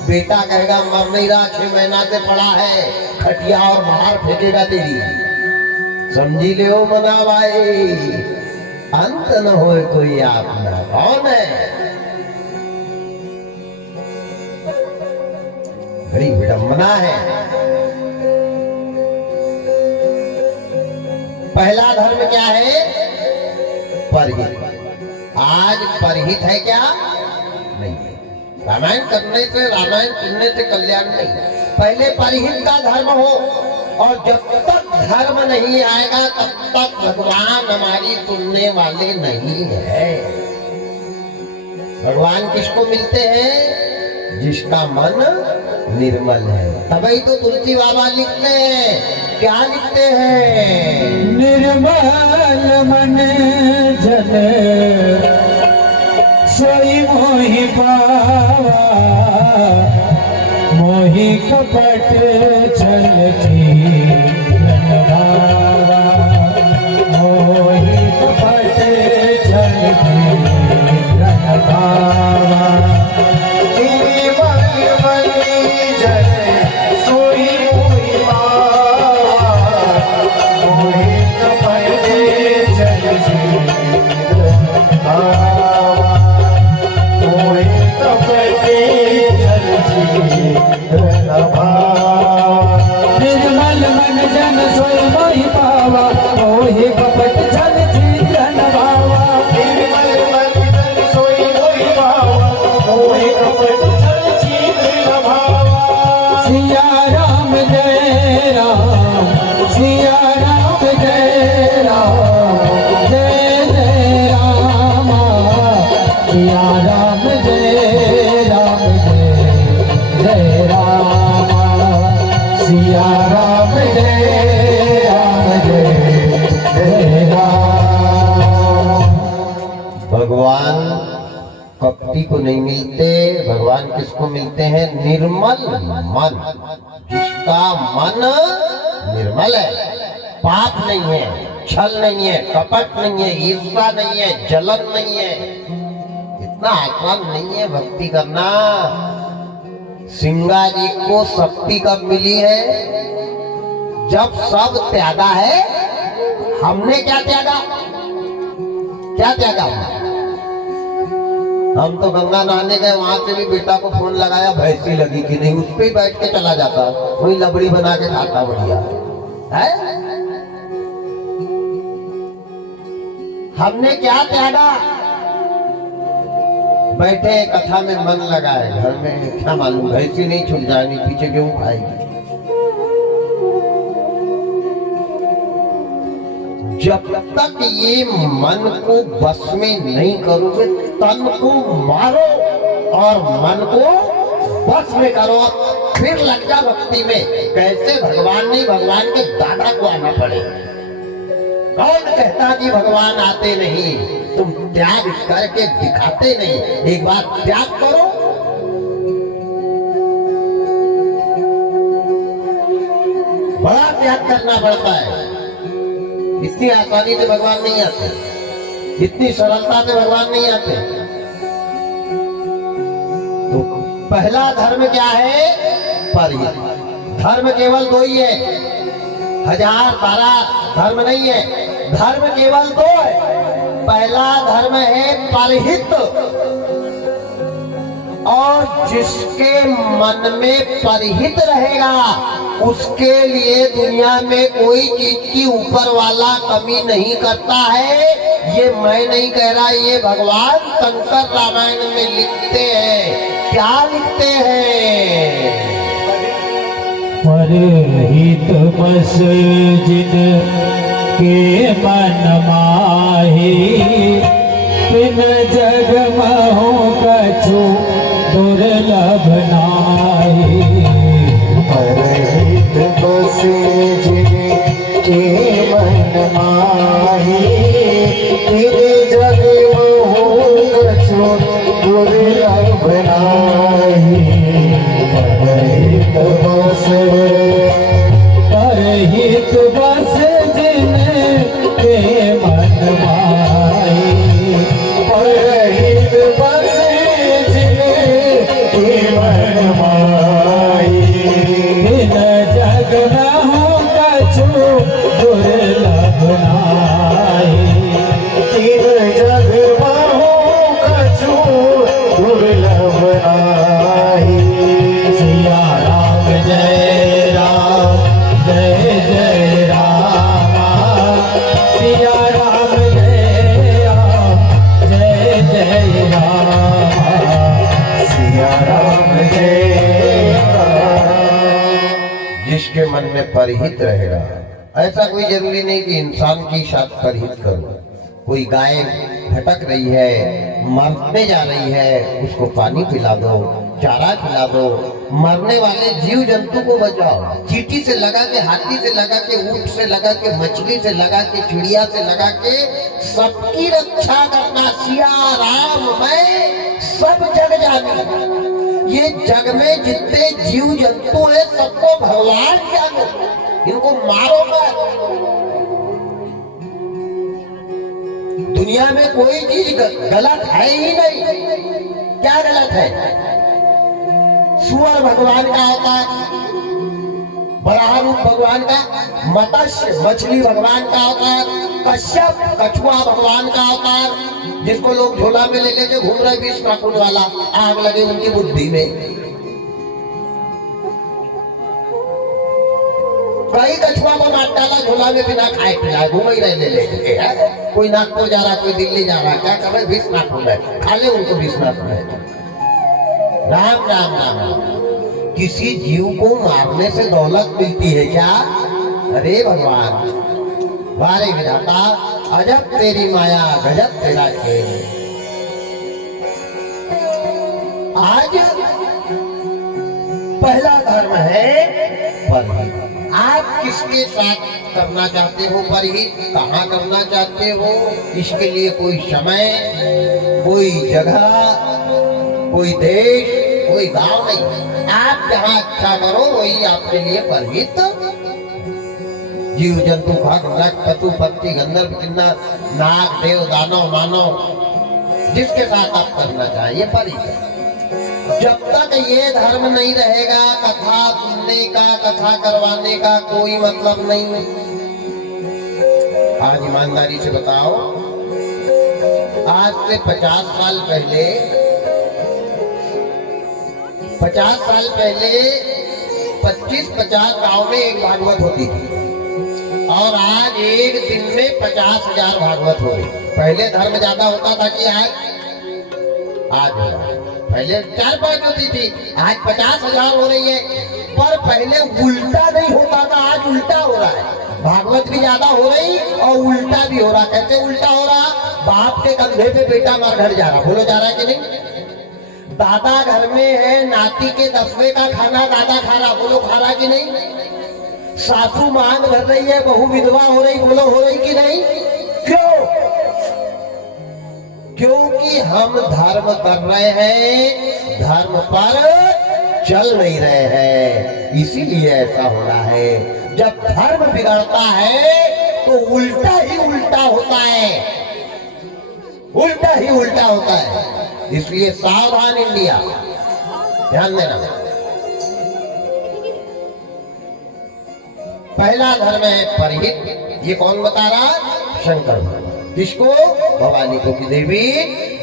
बेटा कहेगा मर नहीं रहा, 6 महीना से पड़ा है, खटिया और बाहर फेंकेगा तेरी। समझी ले ओ मना भाई, अंत न होए कोई अपना। कौन है? बड़ी विडंबना है। पहला धर्म क्या है? परहित। आज परहित है क्या? नहीं है। रामायण करने से, रामायण सुनने से कल्याण नहीं। पहले परहित का धर्म हो, और जब तक धर्म नहीं आएगा तब तक भगवान हमारी सुनने वाले नहीं है। भगवान किसको मिलते हैं? जिसका मन निर्मल है। तभी तो तुलसी बाबा लिखते हैं। क्या लिखते हैं? निर्मल मन जन सोई मोहि पावा, मोहि कपट छल छीलन भावा, मोहि कपट छल छीलन भावा। निर्मल मन जन सोई मोहि पावा, मोहि कपट छल छीलन भावा। निर्मल मन जन सोई मोहि पावा, मोहि कपट छल छीलन भावा। सिया राम जय राम, सिया राम जय राम, जय जय राम, सिया राम जय राम, जय राम, सिया राम जय राम, जय राम। भगवान कपटी को नहीं मिलते। भगवान किसको मिलते हैं? निर्मल मन। जिसका मन निर्मल है, पाप नहीं है, छल नहीं है, कपट नहीं है, ईर्ष्या नहीं है, जलन नहीं है। इतना आसान नहीं है भक्ति करना। सिंगा जी को शक्ति कब मिली है? जब सब त्यागा है। हमने क्या त्यागा? क्या त्यागा? हम तो गंगा नहाने गए, वहां से भी बेटा को फोन लगाया, भैंसी लगी कि नहीं, उस पे ही बैठ के चला जाता, वही लबड़ी बना के खाता बढ़िया है। हमने क्या त्यागा? बैठे कथा में मन लगाए, घर में क्या मालूम भैंसी नहीं छूट जाएगी, पीछे क्यों खाएगी। जब तक ये मन को बस में नहीं करोगे, तन को मारो और मन को बस में करो, फिर लग जा भक्ति में। कैसे? भगवान नहीं, भगवान के दादा को आना पड़े। कौन कहता कि भगवान आते नहीं? तुम त्याग करके दिखाते नहीं। एक बार त्याग करो, बड़ा त्याग करना पड़ता है। इतनी आसानी से भगवान नहीं आते, इतनी सरलता से भगवान नहीं आते। तो पहला धर्म क्या है? परिहित। धर्म केवल दो ही है, 1012 धर्म नहीं है। धर्म केवल दो है। पहला धर्म है परिहित, और जिसके मन में परिहित रहेगा उसके लिए दुनिया में कोई चीज की ऊपर वाला कमी नहीं करता है। ये मैं नहीं कह रहा, ये भगवान शंकर रामायण में लिखते हैं। क्या लिखते हैं? परहित बस जिन के मन माही, बिन जग महु कछु दुर्लभ नाहि। परहित बस जिनके मन माही, बिन जग महु कछु दुर्लभ नाहि। परहित बस परहित बस जिन के मन माही, परहित बस जिनके मन माही, बिन जग महु कछु दुर्लभ नाहि। तीन जग महु कछु दुर्लभ नाहि। सिया राम जय राम, जय जय राम। सिया राम जय राम, जय जय राम। सिया राम जय राम। जिसके मन में परिहित रहेगा, ऐसा कोई जरूरी नहीं कि इंसान की साथ परिहित करो। कोई गाय भटक रही है, मरने जा रही है, उसको पानी पिला दो, चारा खिला दो। मरने वाले जीव जंतु को बचाओ। चींटी से लगा के, हाथी से लगा के, ऊंट से लगा के, मछली से लगा के, चिड़िया से लगा के सबकी रक्षा करना। सिया राम मैं सब जग जानी। ये जग में जितने जीव जंतु है सबको भगवान जानो, इनको मारो मत। दुनिया में कोई चीज गलत है ही नहीं। क्या गलत है? सूअर भगवान का होता है, बराह रूप भगवान का, मत्स्य मछली भगवान का होता है, कश्यप कछुआ भगवान का होता है, जिसको लोग झोला में ले लेके घूम रहे 20 नाखून वाला, आग लगे उनकी बुद्धि में। कई कछुआ को मार डाला, झोला में बिना खाए पिलाए घूम ही रहे ले लेके। कोई नागपुर जा रहा, कोई दिल्ली जा रहा, क्या कर रहे? 20 नाखून है, खा ले उनको 20 नाखून है। राम राम राम राम। किसी जीव को मारने से दौलत मिलती है क्या? अरे भगवान, बारे विधाता, अजब तेरी माया, गजब तेरा खेल। आज पहला धर्म है परिहित। आप किसके साथ करना चाहते हो परिहित? कहाँ करना चाहते हो? इसके लिए कोई समय, कोई जगह, कोई देश, कोई गांव नहीं। आप जहाँ अच्छा करो वही आपके लिए परिहित। जीव जंतु भाग नट पशु पक्षी गंधर्व किन्नर नाग देव दानव मानव, जिसके साथ आप करना चाहिए परिहित। जब तक ये धर्म नहीं रहेगा, कथा सुनने का, कथा करवाने का कोई मतलब नहीं। आज ईमानदारी से बताओ, आज से 50 साल पहले 25-50 गांव में एक भागवत होती थी, और आज एक दिन में 50,000 भागवत हो रही। पहले धर्म ज्यादा होता था कि आज हो रहा है। पहले 4-5 होती थी, आज 50,000 हो रही है। पर पहले उल्टा नहीं होता था, आज उल्टा हो रहा है। भागवत भी ज्यादा हो रही और उल्टा भी हो रहा। कैसे उल्टा हो रहा? बाप के कंधे पे बेटा मर घर जा रहा। बोलो जा रहा है कि नहीं? दादा घर में है, नाती के 10वें का खाना दादा खा रहा। बोलो खा रहा कि नहीं? सासू मांग भर रही है, बहू विधवा हो रही। बोलो हो रही कि नहीं? क्यों? क्योंकि हम धर्म कर रहे हैं, धर्म पर चल नहीं रहे हैं, इसीलिए ऐसा हो रहा है। जब धर्म बिगड़ता है तो उल्टा ही उल्टा होता है, उल्टा ही उल्टा होता है। इसलिए सावधान इंडिया, ध्यान देना। पहला धर्म है परहित। ये कौन बता रहा? शंकर भगवान। किसको? भवानी को की देवी।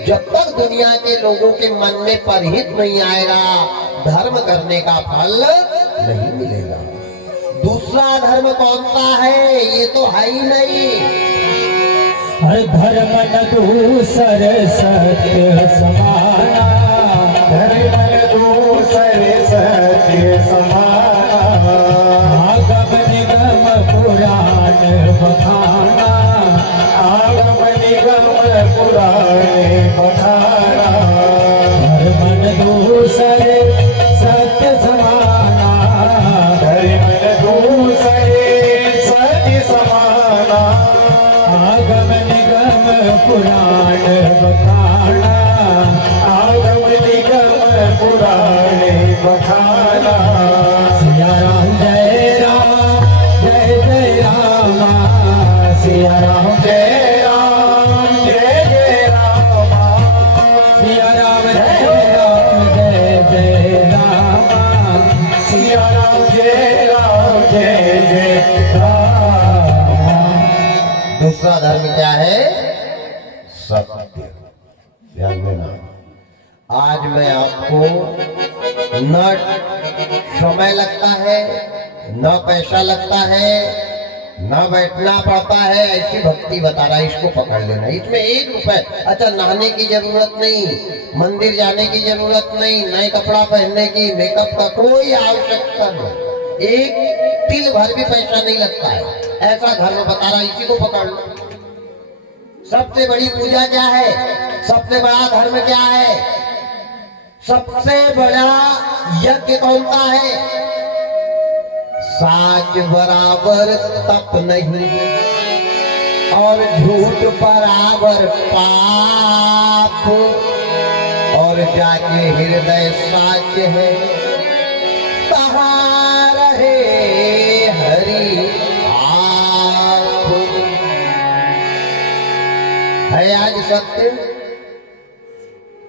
जब तक दुनिया के लोगों के मन में परहित नहीं आएगा, धर्म करने का फल नहीं मिलेगा। दूसरा धर्म कौन सा है? ये तो है ही नहीं। धर्म न दूसर सत्य समाना, धर्म न दूसर सत्य समाना, आगम निगम पुराण बखाना, आगम निगम पुराण बखाना, धर्म न दूसर सत्य समाना, धर्म न दूसर सत्य समाना, आगम निगम पुराण बखाना, आगम निगम पुराण बखाना। सिया राम जय राम, जय जय राम, सिया राम जय राम, जय जय राम, सिया राम जय राम, जय जय राम, सिया राम, जय राम, जय जय राम। दूसरा धर्म क्या है? सत्य। ध्यान देना। आज मैं आपको न समय लगता है, न पैसा लगता है, न बैठना पड़ता है, ऐसी भक्ति बता रहा है। इसको पकड़ लेना। इसमें 1 रुपए, अच्छा नहाने की जरूरत नहीं, मंदिर जाने की जरूरत नहीं, नए कपड़ा पहनने की, मेकअप का कोई आवश्यकता नहीं, 1 तिल भर भी पैसा नहीं लगता है। ऐसा धर्म बता रहा है, इसी को पकड़ लो। सबसे बड़ी पूजा क्या है? सबसे बड़ा धर्म क्या है? सबसे बड़ा यज्ञ कौन सा है? साच बराबर तप नहीं और झूठ बराबर पाप, और जाके हृदय साच है तहाँ रहे हरि आप। है आज सत्य?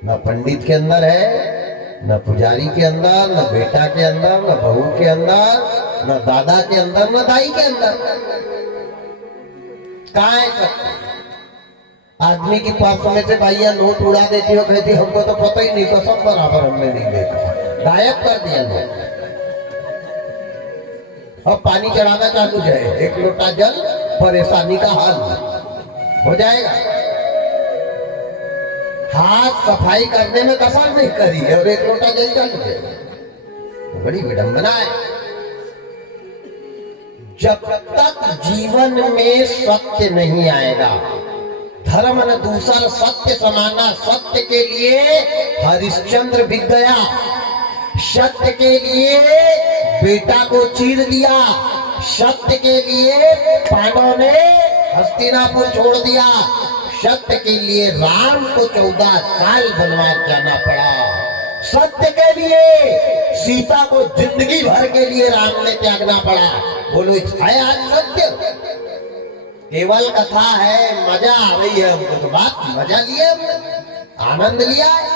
न पंडित के अंदर है, न पुजारी के अंदर, न बेटा के अंदर, न बहू के अंदर, न दादा के अंदर, न दाई के अंदर। कहाँ है सत्य? आदमी की पर्स में से भैया नोट उड़ा देती हो, कहती हमको तो पता ही नहीं था, सब बराबर हमने नहीं देखा, गायब कर दिया लोग। अब पानी चढ़ाना चालू जाए, 1 लोटा जल, परेशानी का हल हो जाएगा। हाथ सफाई करने में कसर नहीं करी है और 1 लोटा जल चालू जाए। बड़ी विडंबना है। जब तक जीवन में सत्य नहीं आएगा, धर्म न दूसर सत्य समाना। सत्य के लिए हरिश्चंद्र बिक गया, सत्य के लिए बेटा को चीर दिया, सत्य के लिए पांडवों ने हस्तिनापुर छोड़ दिया, सत्य के लिए राम को 14 साल वनवास जाना पड़ा, सत्य के लिए सीता को जिंदगी भर के लिए राम ने त्यागना पड़ा। बोलो है आज सत्य? केवल कथा है, मजा आ रही है हमको, तो बात मजा लिया हमने, आनंद लिया है।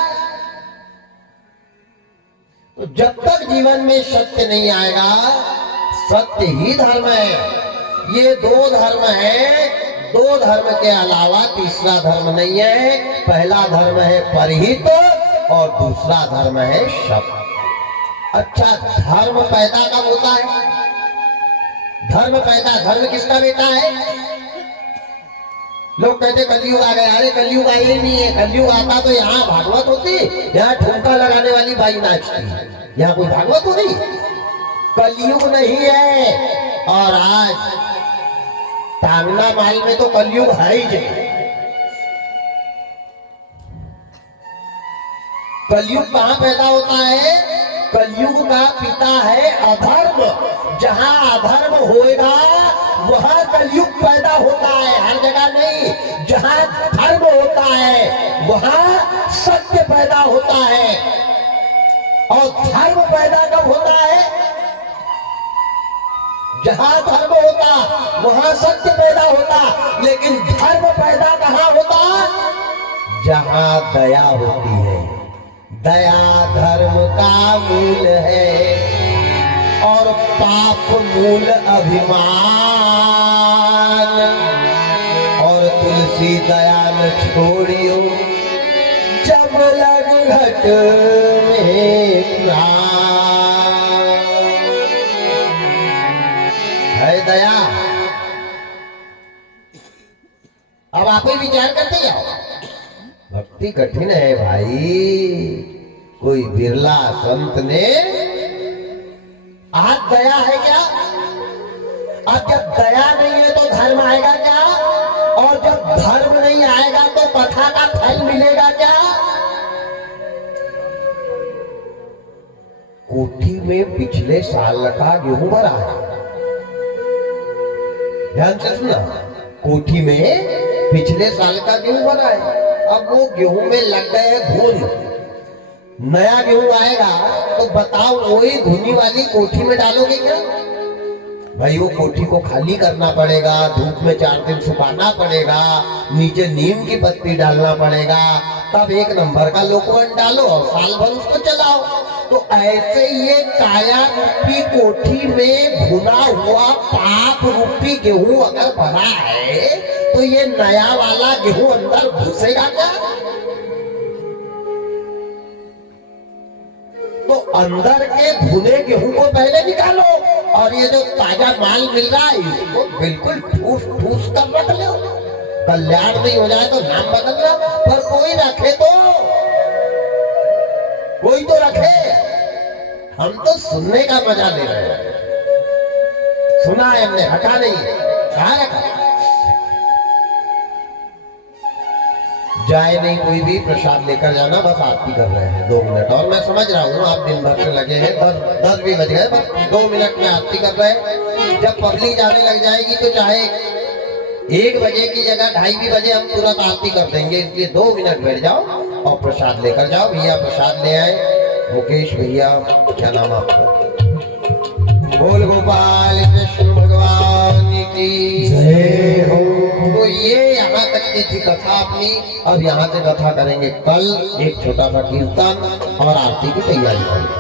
तो जब तक जीवन में सत्य नहीं आएगा, सत्य ही धर्म है। ये 2 धर्म है, 2 धर्म के अलावा तीसरा धर्म नहीं है। पहला धर्म है परहित और दूसरा धर्म है सत्य। अच्छा, धर्म पैदा कब होता है? धर्म किसका बेटा है? लोग कहते कलयुग आ गया। अरे कलयुग आई ही नहीं है। कलयुग आता तो यहाँ भागवत होती, यहाँ ठुमका लगाने वाली बाई नाचती, यहाँ कोई भागवत होती। कलयुग नहीं है। और आज टांगना माल में तो कलयुग है ही नहीं। कलयुग कहां पैदा होता है? कलयुग का पिता है अधर्म। जहां अधर्म होएगा वहां कलयुग पैदा होता है, हर जगह नहीं। जहां धर्म होता है वहां सत्य पैदा होता है। और धर्म पैदा कब होता है? जहां धर्म होता वहां सत्य पैदा होता। लेकिन धर्म पैदा कहां होता? जहां दया होती है। दया धर्म का मूल है और पाप मूल अभिमान। और तुलसी दया न छोड़ियो जब लग घट में प्राण। है दया। अब आप ही विचार करते जाओ। भक्ति कठिन है भाई। कोई बिरला संत ने आज दया है क्या? अब जब दया नहीं है तो धर्म आएगा क्या? और जब धर्म नहीं आएगा तो कथा का फल मिलेगा क्या? कोठी में पिछले साल का गेहूं भरा है। ध्यान से सुना। कोठी में पिछले साल का गेहूं भरा है। अब वो गेहूं में लग गए घुन। नया गेहूं आएगा तो बताओ वही घुनी वाली कोठी में डालोगे क्या? भाई वो कोठी को खाली करना पड़ेगा, धूप में 4 दिन सुखाना पड़ेगा, नीचे नीम की पत्ती डालना पड़ेगा, तब 1 नंबर का लोकवन डालो और साल भर उसको चलाओ। तो ऐसे ये काया रूपी कोठी में भुना हुआ पाप रूपी गेहूं अगर भरा है तो ये नया वाला गेहूं अंदर घुसेगा क्या? तो अंदर के भुने गेहूं को पहले निकालो और ये जो ताजा माल मिल रहा है इसको बिल्कुल ठूस ठूस कर रख लो। कल्याण नहीं हो जाए तो नाम बदलना, पर कोई रखे तो कोई तो रखे। हम तो सुनने का मजा ले रहे हैं। सुना है हमने, हटा नहीं। कहाँ रखा? जाए नहीं कोई भी, प्रसाद लेकर जाना। बस आरती कर रहे हैं 2 मिनट और। मैं समझ रहा हूँ आप दिन भर से लगे हैं। 10 भी बज गए, बस 2 मिनट में आरती कर रहे हैं। जब पब्लिक जाने लग जाएगी तो चाहे 1 बजे की जगह 2:30 बजे हम तुरंत आरती कर देंगे। इसलिए 2 मिनट बैठ जाओ और प्रसाद लेकर जाओ। भैया प्रसाद ले आए। मुकेश भैया, क्या नाम आपका? बोल गोपाल कृष्ण भगवान की जय हो। तो ये यहाँ तक की थी कथा अपनी। अब यहाँ से कथा करेंगे कल। एक छोटा सा कीर्तन और आरती की तैयारी करेंगे।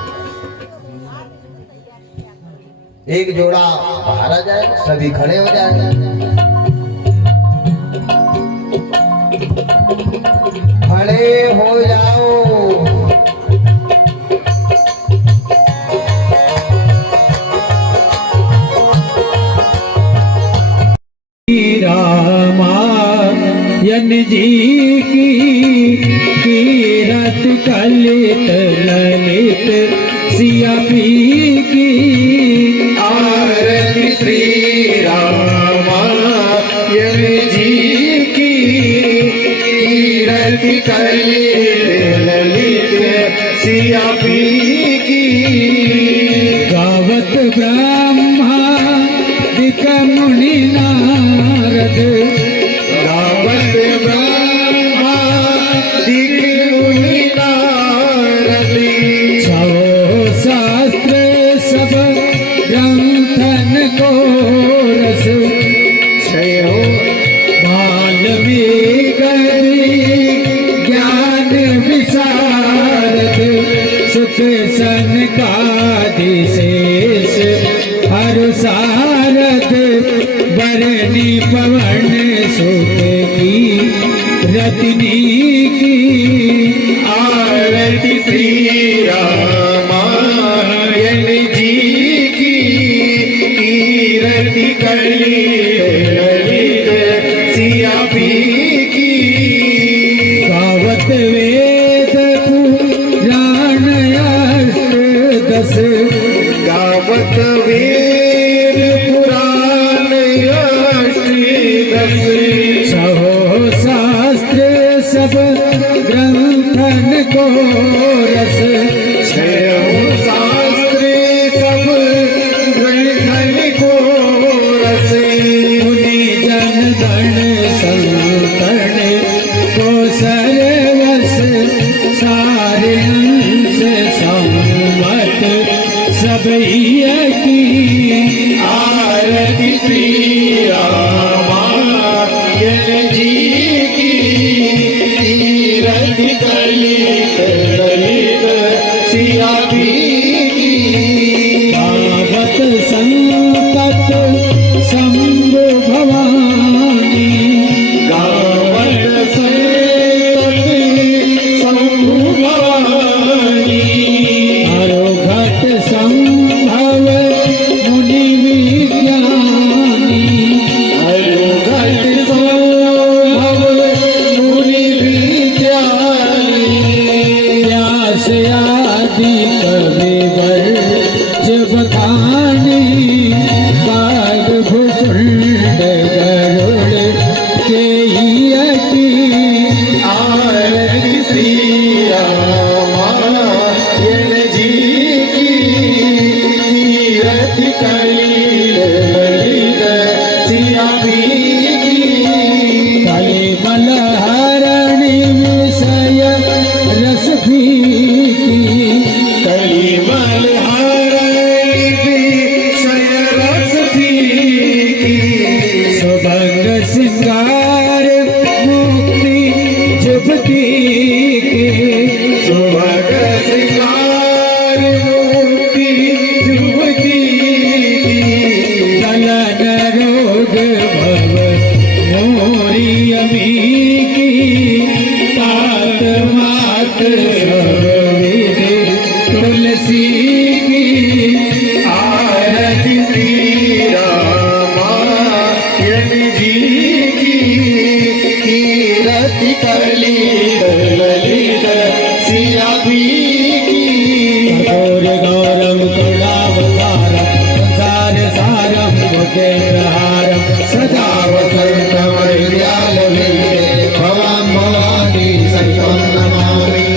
एक जोड़ा बाहर आ जाए, सभी खड़े हो जाए। खड़े हो जाओ। रामायण जी की कीरत कलित ललित सिया पी की आरती श्री रामायण जी की कीरति कलित ललित सिया पी की। गावत ब्रह्मा दिक मुनि नारद गावत ब्रह्मा दिक मुनि नारद। छो शास्त्र सब ग्रंथन को रस छयो बाल्मीकि ज्ञान विशारद सुख सनकादि शेष हर सारद बरनी पवन सुत की रत्नी की। आरती श्री रामायण जी की कीरति कलित ललित सिया पी की। गावत वेद पुराण अष्टदश गावत वेद पुराण अष्ट सबई की आरती श्री रामायण जी की तीरथ कलित ललित सिया भी की गावत संकट शंभु भवानी गावत संकट शंभु भवानी अरोघट संभव मुनि विज्ञानी अरुघट संभव मुनि विद्यानी व्यास आदि कविवर जब खानी काग भुसुंड गरुड़ के यकी आरती श्री रामायण जी की तीरथ कलित ललित सिया भी की कलिमल हरणि विषय रस फीकी कलिमल हरणि विषय रस फीकी सुभंग सिंगार मुक्ति जुबती की सुभग श्रृंगार मुक्ति जुवती दलन रोग भव मोरी अमी की तात मात सर्वविधि तुलसी की आरती श्री रामायण जी की तीरथ कलित ललित सिया भी की गौर गौरम करुणावतारम संसार सारम भुजेन्द्रहारम सदा वसन्तमहृद्यालविन्दे भवां भवानी सहितं नमामि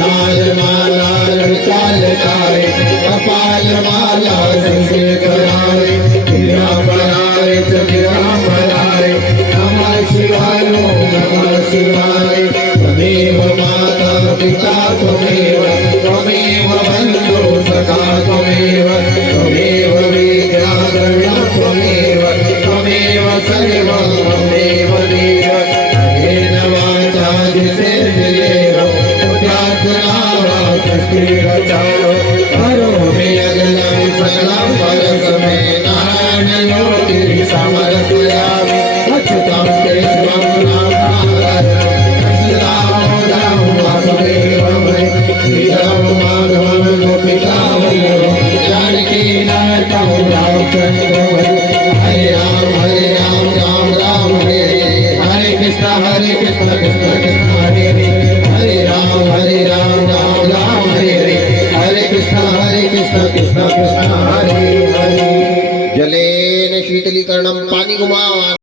नादमाला ललितालकारे कपालमाला संकेतनारे गिराम्बरारे च गिराम्बरारे नमः शिवाय नमः शिवाय त्वमेव माता पिता त्वमेव बन्धो सखा त्वमेव विद्या द्रविणं त्वमेव सर्वं त्वमेव देव येन वाचा जितेन्द्रियेण बुद्ध्यात्मना वा सृष्टिरचारो करोमि अखिलं सकलं परस्मै नारायणयोगिं समर्पयामि अच्युतं केशवं नारायणं दामोदरं वासुदेवं श्रीराम माधवं गोपिकावल्लभं जानकीनाथं रामचन्द्रं हरे राम राम राम हरे हरे कृष्ण कृष्ण कृष्ण